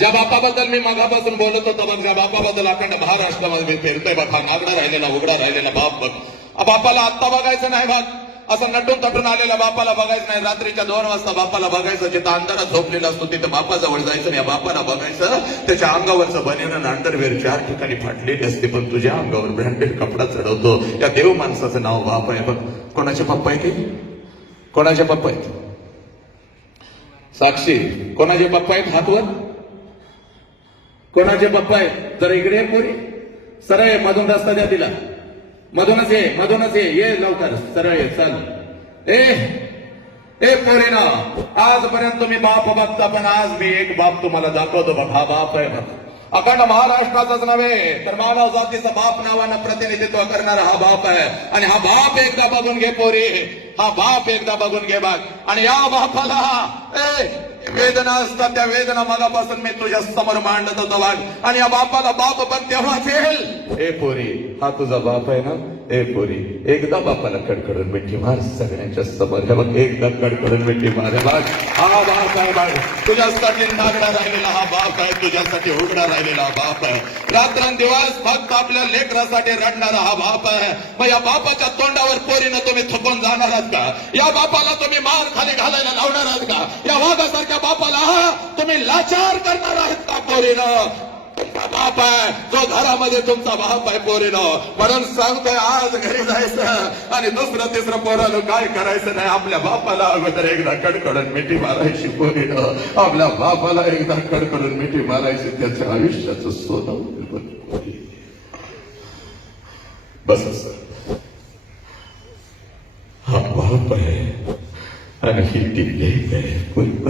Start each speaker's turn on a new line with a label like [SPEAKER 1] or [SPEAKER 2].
[SPEAKER 1] ज्या बापाबद्दल मी मगापासून बोलत होतो बघ ज्या बापाबद्दल अखंड महाराष्ट्रामध्ये मी फिरतोय बघ हा नागडा राहिलेला उघडा राहिलेला बाप बघ. बापाला आत्ता बघायचं नाही बघ असं नटून तटून आलेल्या बापाला बघायचं नाही. रात्रीच्या दोन वाजता बापाला बघायचं जिथं अंधारात झोपलेला असतो तिथं बापाजवळ जायचं या बापाला बघायचं त्याच्या अंगावरचं बनेन अंडरवेअर चार ठिकाणी फाटलेली असते पण तुझ्या अंगावर ब्रँडेड कपडा चढवतो. या देव माणसाचं नाव बाप आहे. बघ कोणाचे पप्पा आहे ते कोणाचे पप्पा आहेत? साक्षी कोणाचे पप्पा आहेत हातवर? कोणाचे पप्पा आहेत? जरा इकडे पोरी. सरळ ये मधून रस्ता द्या तिला. मधूनच ये मधूनच ये. ये लवकर. सरळ ये चल. ए ए पोरे ना आजपर्यंत तुम्ही बाप बघता पण आज मी एक बाप तुम्हाला दाखवतो बघ. हा बाप आहे बघ. अखंड महाराष्ट्राचाच नव्हे तर मानव जातीचा बाप नावानं प्रतिनिधित्व करणारा हा बाप आहे. आणि हा बाप एकदा बघून घे पोरी. हा बाप एकदा बघून घे बघ आणि या बापाला ए वेदना असतात त्या वेदना मगापासून मी तुझ्या समोर मांडत होतो आणि या बापाला बाप पण तेव्हाच येईल ए पोरी हा तुझा बाप आहे ना? ए पोरी एकदा बापाला कडकडून मिठी मार सगळ्यांच्या समोर. हे बघ एकदा कडकडून मिठी मार हे बघ. हा बाप आहे बघ तुझ्यासाठी नागडा राहिलेला हा बाप आहे तुझ्यासाठी उघडा राहिलेला हा बाप आहे. रात्रंदिवस फक्त आपल्या लेकरासाठी रडणारा हा बाप आहे. मग या बापाच्या तोंडावर पोरीनं तुम्ही थकून जाणार आहात का? या बापाला तुम्ही मार खाली घालायला लावणार आहात का? तुम्ही करणार आहेत का पोरीनं? तुमचा बाप आहे जो घरामध्ये तुमचा बाप आहे पोरीनं. म्हणून सांगतोय आज घरी जायचं आणि दुसरं तिसरं पोरानं काय करायचं नाही? आपल्या बापाला अगोदर एकदा कडकडून मिठी मारायची पोरीनं. आपल्या बापाला एकदा कडकडून मिठी मारायची त्याच्या आयुष्याचं सोनं बस सर. हा बाप आहे आणि ही ती लेक आहे